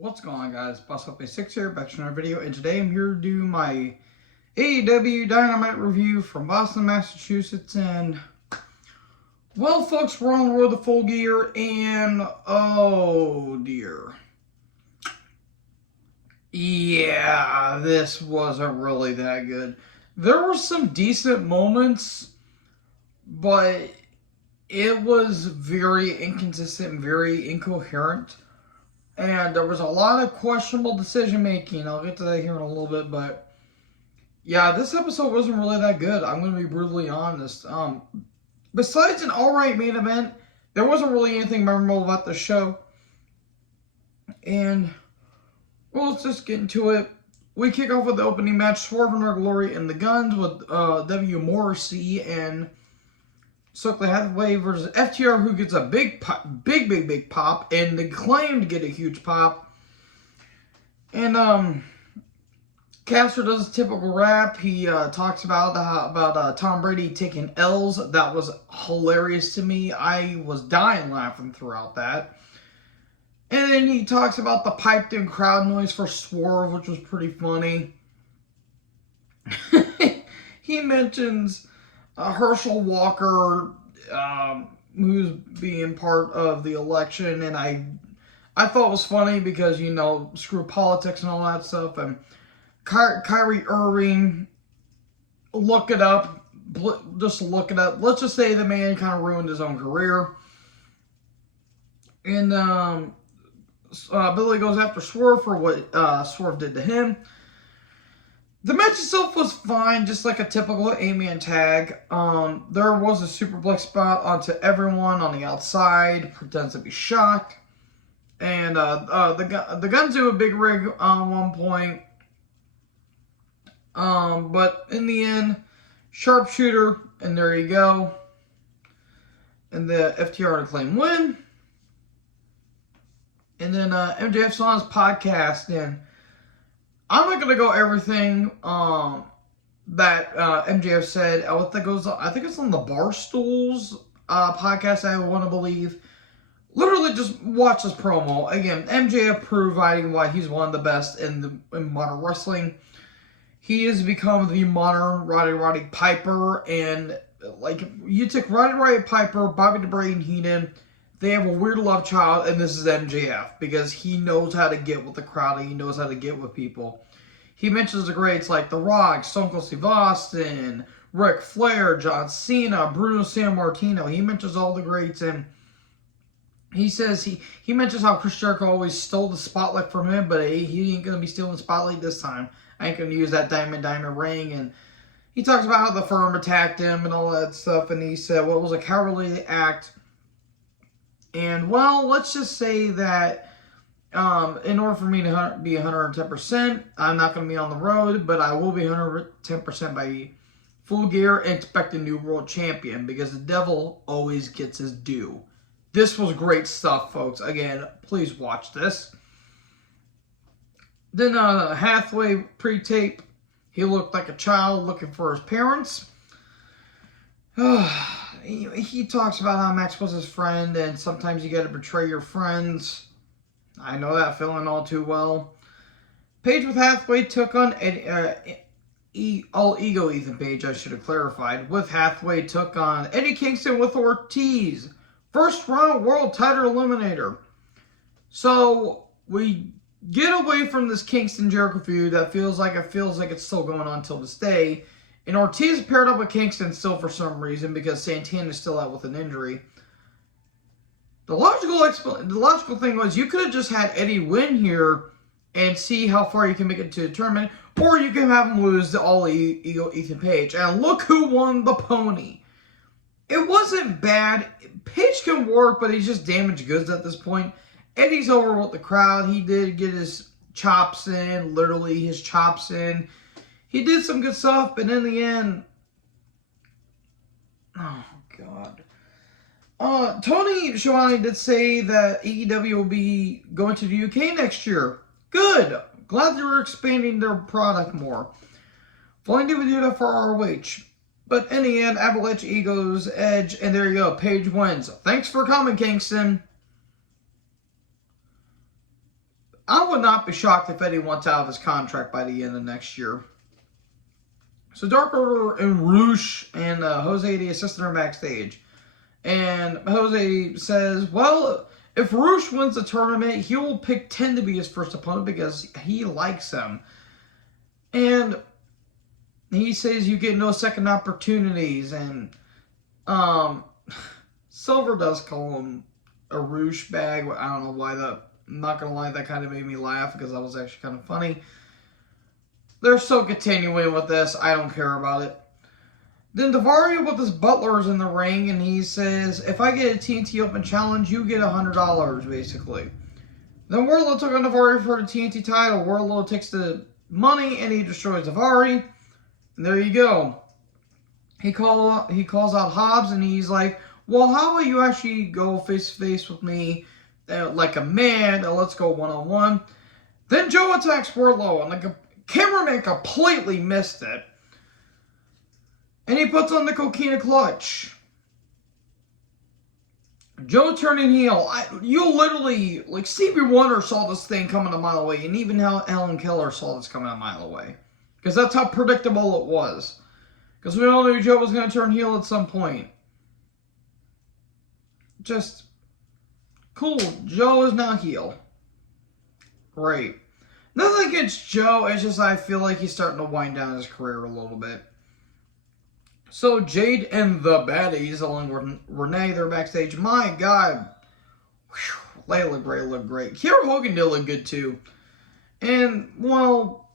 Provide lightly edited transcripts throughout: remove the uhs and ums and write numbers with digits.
What's going on, guys? Boss Up a 6 here, back to another video, and today I'm here to do my AEW Dynamite review from Boston, Massachusetts, and well, folks, we're on the road to Full Gear, and oh dear. Yeah, this wasn't really that good. There were some decent moments, but it was very inconsistent, very incoherent. And there was a lot of questionable decision making. I'll get to that here in a little bit, but yeah, this episode wasn't really that good. I'm going to be brutally honest. Besides an alright main event, there wasn't really anything memorable about the show. And well, let's just get into it. We kick off with the opening match: Swerve and Our Glory and the Guns with W. Morrissey and Circle Hathaway versus FTR, who gets a big pop, and the Claim to get a huge pop. And Castro does his typical rap. He talks about Tom Brady taking L's. That was hilarious to me. I was dying laughing throughout that. And then he talks about the piped-in crowd noise for Swerve, which was pretty funny. He mentions Herschel Walker, who's being part of the election, and I thought it was funny because, you know, screw politics and all that stuff. And Kyrie Irving, look it up. Just look it up. Let's just say the man kind of ruined his own career. And Billy goes after Swerve for what Swerve did to him. The match itself was fine, just like a typical 8-man tag. There was a superplex spot onto everyone on the outside, pretends to be shocked. And the Guns do a big rig on one point. But in the end, sharpshooter, and there you go. And the FTR and Claim win. And then MJF's on his podcast, and I'm not gonna go everything that MJF said. I think it's on the Barstools podcast. I want to believe. Literally, just watch this promo again. MJF providing why he's one of the best in modern wrestling. He has become the modern Roddy Piper, and like you take Roddy Piper, Bobby the Brain Heenan. They have a weird love child, and this is MJF, because he knows how to get with the crowd, and he knows how to get with people. He mentions the greats like The Rock, Stone Cold Steve Austin, Ric Flair, John Cena, Bruno Sammartino. He mentions all the greats, and he says he mentions how Chris Jericho always stole the spotlight from him, but he ain't going to be stealing the spotlight this time. I ain't going to use that diamond ring, and he talks about how the firm attacked him and all that stuff, and he said, well, it was a cowardly act. And, well, let's just say that in order for me to be 110%, I'm not going to be on the road, but I will be 110% by Full Gear and expect a new world champion, because the devil always gets his due. This was great stuff, folks. Again, please watch this. Then Hathaway pre-tape, he looked like a child looking for his parents. He talks about how Max was his friend, and sometimes you got to betray your friends. I know that feeling all too well. Page with Hathaway took on All Ego Ethan Page, I should have clarified. With Hathaway took on Eddie Kingston with Ortiz. First round world title eliminator. So we get away from this Kingston Jericho feud that feels like it's still going on till this day. And Ortiz paired up with Kingston still for some reason, because Santana is still out with an injury. The logical thing was you could have just had Eddie win here and see how far you can make it to the tournament, or you can have him lose to All Ego Ethan Page. And look who won the pony. It wasn't bad. Page can work, but he's just damaged goods at this point. Eddie's over with the crowd. He did get his chops in, literally his chops in. He did some good stuff, but in the end, oh, God. Tony Schiavone did say that AEW will be going to the UK next year. Good. Glad they're expanding their product more. If only they would do that for ROH. But in the end, Avalanche Ego's edge, and there you go. Page wins. Thanks for coming, Kingston. I would not be shocked if Eddie wants out of his contract by the end of next year. So Dark Order and Roosh and Jose, the assistant, are backstage. And Jose says, well, if Roosh wins the tournament, he will pick 10 to be his first opponent because he likes him. And he says you get no second opportunities. And Silver does call him a Roosh bag. I don't know why that. I'm not going to lie, that kind of made me laugh because that was actually kind of funny. They're still continuing with this. I don't care about it. Then Daivari with his butlers in the ring, and he says, if I get a TNT Open Challenge, you get $100, basically. Then Wardlow took on Daivari for the TNT title. Wardlow takes the money, and he destroys Daivari. And there you go. He calls out Hobbs, and he's like, well, how about you actually go face-to-face with me like a man, and let's go one-on-one. Then Joe attacks Wardlow, and the cameraman completely missed it. And he puts on the Coquina Clutch. Joe turning heel. You literally, like, Stevie Wonder saw this thing coming a mile away, and even Helen Keller saw this coming a mile away. Because that's how predictable it was. Because we all knew Joe was going to turn heel at some point. Just cool. Joe is now heel. Great. Nothing against Joe. It's just I feel like he's starting to wind down his career a little bit. So Jade and the Baddies, along with Renee, they're backstage. My God. Whew, Layla Gray looked great. Kiera Hogan did look good too. And, well,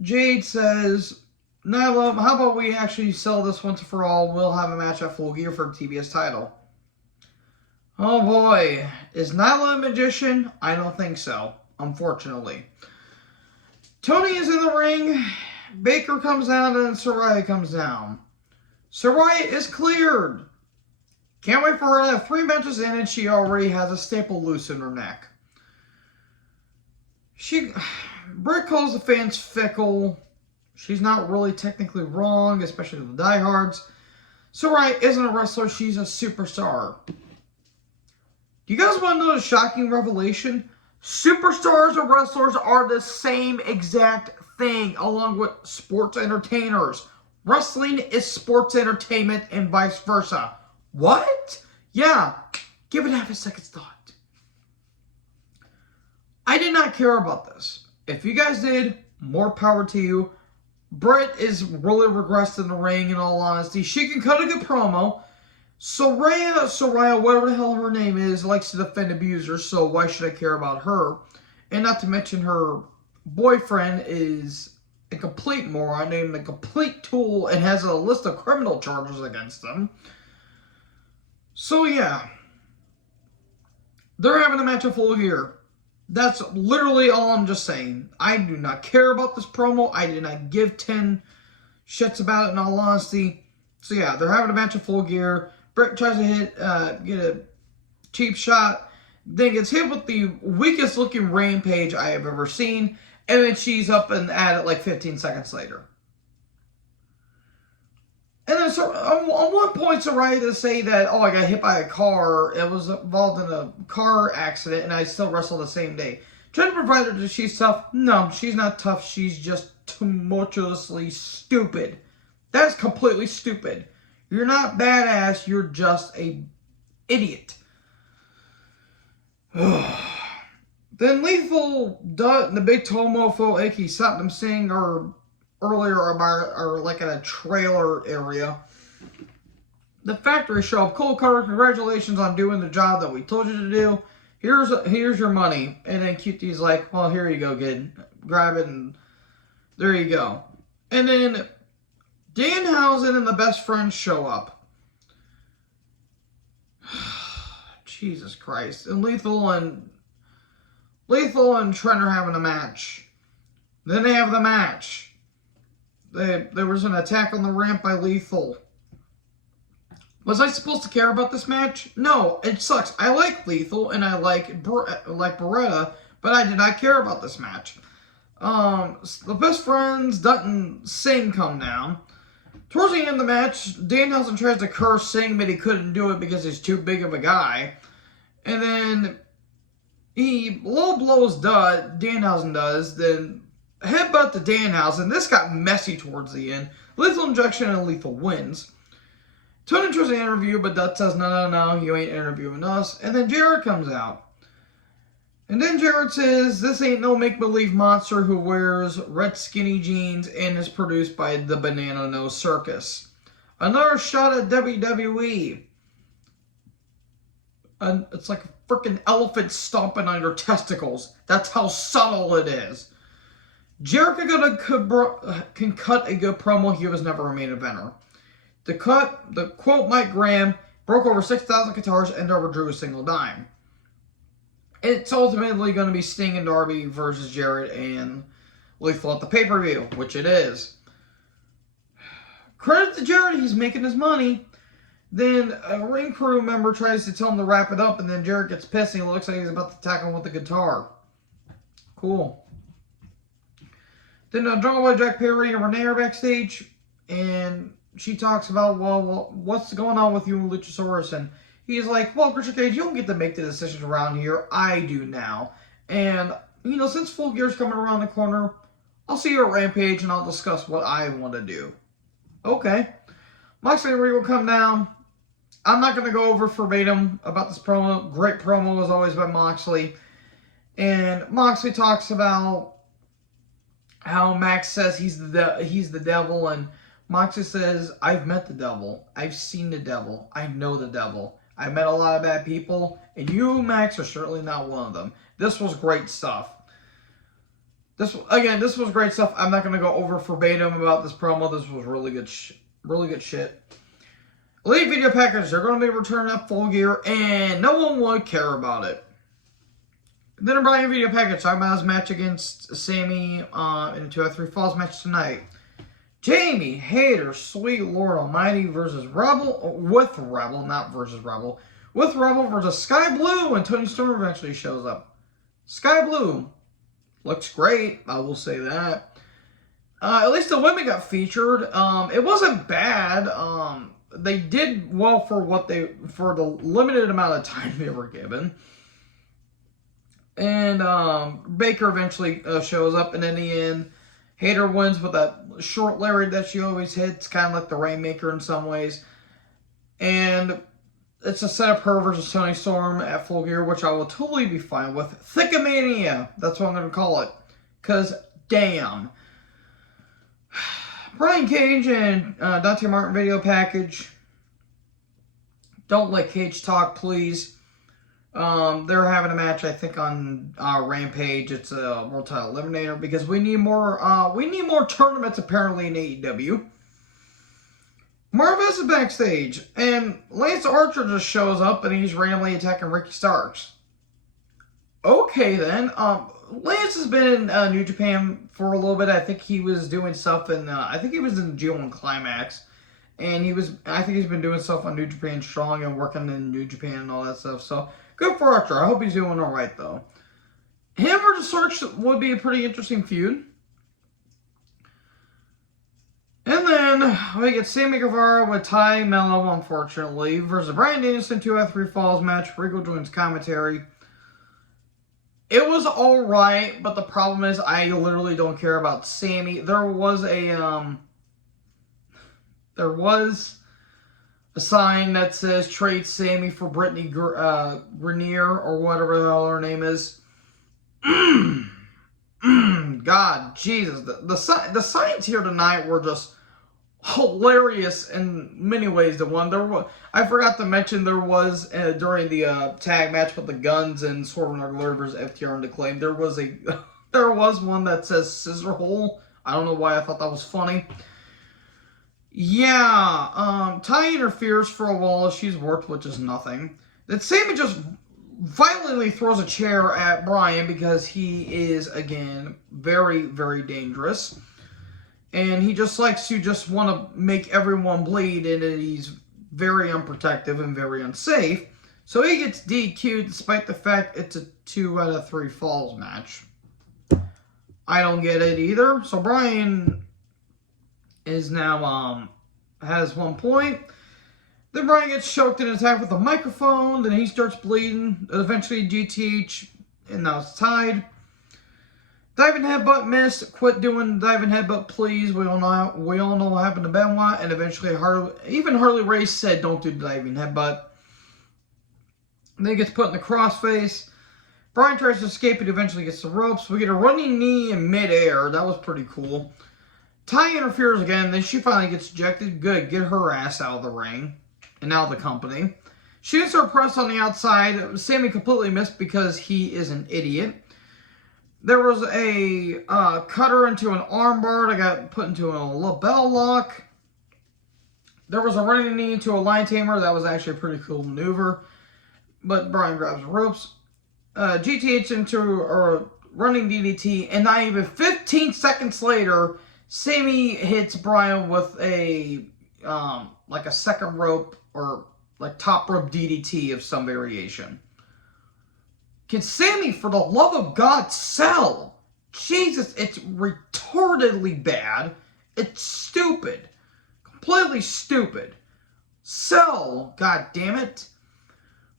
Jade says, Nyla, how about we actually sell this once and for all? We'll have a match at Full Gear for the TBS title. Oh boy. Is Nyla a magician? I don't think so, unfortunately. Tony is in the ring. Baker comes out and Saraya comes down. Saraya is cleared. Can't wait for her to have 3 matches in, and she already has a staple loose in her neck. Britt calls the fans fickle. She's not really technically wrong, especially the diehards. Saraya isn't a wrestler, she's a superstar. Do you guys want to know the shocking revelation? Superstars and wrestlers are the same exact thing, along with sports entertainers. Wrestling is sports entertainment and vice versa. What? Yeah, give it half a second's thought. I did not care about this. If you guys did, more power to you. Britt is really regressed in the ring, in all honesty. She can cut a good promo. Saraya, whatever the hell her name is, likes to defend abusers, so why should I care about her? And not to mention her boyfriend is a complete moron named a complete tool and has a list of criminal charges against him. So yeah. They're having a match at Full Gear. That's literally all I'm just saying. I do not care about this promo. I did not give 10 shits about it, in all honesty. So yeah, they're having a match at Full Gear. Britt tries to get a cheap shot. Then gets hit with the weakest looking Rampage I have ever seen. And then she's up and at it like 15 seconds later. And then on one point, Saraya to say that, oh, I got hit by a car. It was involved in a car accident and I still wrestled the same day. Trying to provide her that she's tough. No, she's not tough. She's just tumultuously stupid. That's completely stupid. You're not badass. You're just a idiot. Then Lethal, the big Tomofo, Ike, Satnam Singh, or earlier are like in a trailer area. The factory show up. Cole Cutter, congratulations on doing the job that we told you to do. Here's your money. And then QT's like, well, here you go, kid. Grab it and there you go. And then Danhausen and the best friends show up. Jesus Christ. And Lethal and Trent are having a match. Then they have the match. There was an attack on the ramp by Lethal. Was I supposed to care about this match? No, it sucks. I like Lethal and I like Beretta, but I did not care about this match. The best friends, Dutton, Singh come down. Towards the end of the match, Danhausen tries to curse Singh, but he couldn't do it because he's too big of a guy. And then he low blows Danhausen does, then headbutt to Danhausen. This got messy towards the end. Lethal injection and Lethal wins. Tony tries to interview, but Dutch says, no, you ain't interviewing us. And then Jarrett comes out. And then Jarrett says, this ain't no make-believe monster who wears red skinny jeans and is produced by the Banana Nose Circus. Another shot at WWE. It's like a freaking elephant stomping on your testicles. That's how subtle it is. Jericho can cut a good promo. He was never a main eventer. The quote Mike Graham, broke over 6,000 guitars and never drew a single dime. It's ultimately going to be Sting and Darby versus Jarrett and Lethal at the pay-per-view, which it is. Credit to Jarrett, he's making his money. Then a ring crew member tries to tell him to wrap it up, and then Jarrett gets pissed and he looks like he's about to attack him with the guitar. Cool. Then Jungle Boy, Jack Perry, and Renee are backstage, and she talks about, well, what's going on with you and Luchasaurus? And he's like, well, Christian Cage, you don't get to make the decisions around here. I do now. And, since Full Gear's coming around the corner, I'll see you at Rampage, and I'll discuss what I want to do. Okay. Moxley and Regal come down. I'm not going to go over verbatim about this promo. Great promo as always by Moxley. And Moxley talks about how Max says he's the devil, and Moxley says, I've met the devil. I've seen the devil. I know the devil. I've met a lot of bad people, and you, Max, are certainly not one of them. This was great stuff. This was great stuff. I'm not going to go over verbatim about this promo. This was really good shit. Elite video package, they're going to be returning at Full Gear, and no one would care about it. Then a Bryan video package, talking about his match against Sammy in a 2-3 Falls match tonight. Jamie Hayter, Sweet Lord Almighty versus Rebel, with Rebel, not versus Rebel, with Rebel versus Sky Blue, and Tony Storm eventually shows up. Sky Blue looks great, I will say that. At least the women got featured. It wasn't bad. They did well for the limited amount of time they were given. And Baker eventually shows up, and in the end, Hayter wins with that short lariat that she always hits, kind of like the Rainmaker in some ways. And it's a set of her versus Tony Storm at Full Gear, which I will totally be fine with. Thickomania, that's what I'm going to call it. Because, damn. Brian Cage and Dante Martin video package. Don't let Cage talk, please. They're having a match, I think, on Rampage. It's a World Title Eliminator because we need more tournaments apparently in AEW. Marvez is backstage, and Lance Archer just shows up and he's randomly attacking Ricky Starks. Okay then. Lance has been in New Japan for a little bit. I think he was doing stuff in I think he was in G1 Climax. And I think he's been doing stuff on New Japan Strong and working in New Japan and all that stuff. So, good for Archer. I hope he's doing alright, though. Him versus Search would be a pretty interesting feud. And then, we get Sammy Guevara with Ty Mello, unfortunately, versus Bryan Danielson 2-3 Falls match. Regal joins commentary. It was alright, but the problem is I literally don't care about Sammy. There was a sign that says trade Sammy for Brittany Grenier or whatever the hell her name is. God, Jesus. The signs here tonight were just hilarious in many ways. I forgot to mention there was during the tag match with the Guns and Swerve and Ugly versus FTR and Acclaim, there was one that says scissor hole. I don't know why I thought that was funny. Yeah, Ty interferes for a while. She's worked, which is nothing. Then Sammy just violently throws a chair at Bryan because he is, again, very, very dangerous. And he just likes to just want to make everyone bleed, and he's very unprotective and very unsafe. So he gets DQ'd despite the fact it's a 2-3 Falls match. I don't get it either. So Bryan is now, has 1 point. Then Bryan gets choked and attacked with a microphone. Then he starts bleeding. Eventually GTH and now it's tied. Diving headbutt missed. Quit doing diving headbutt, please. We all know what happened to Benoit, and eventually Harley Race said, "Don't do diving headbutt." Then he gets put in the crossface. Bryan tries to escape, and eventually gets the ropes. We get a running knee in midair. That was pretty cool. Ty interferes again. Then she finally gets ejected. Good, get her ass out of the ring and out of the company. She gets her press on the outside. Sammy completely missed because he is an idiot. There was a cutter into an armbar that got put into a lapel lock. There was a running knee into a lion tamer. That was actually a pretty cool maneuver. But Bryan grabs the ropes. GTH into a running DDT. And not even 15 seconds later, Sammy hits Bryan with a like a second rope or like top rope DDT of some variation. Can Sammy, for the love of God, sell? Jesus, it's retardedly bad. It's stupid. Completely stupid. Sell, god damn it.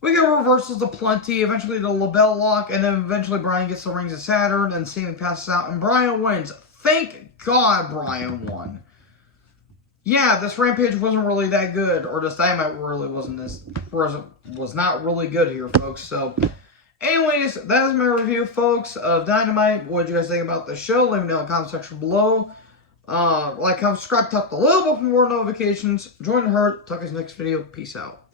We get reversals aplenty, eventually the label lock, and then eventually Bryan gets the Rings of Saturn, and Sammy passes out, and Bryan wins. Thank God Bryan won. Yeah, this Rampage wasn't really that good, or this Dynamite really was not really good here, folks, so... Anyways, that is my review, folks, of Dynamite. What did you guys think about the show? Let me know in the comment section below. Like, comment, subscribe, tap the little bell for more notifications. Join the herd. Talk to you next video. Peace out.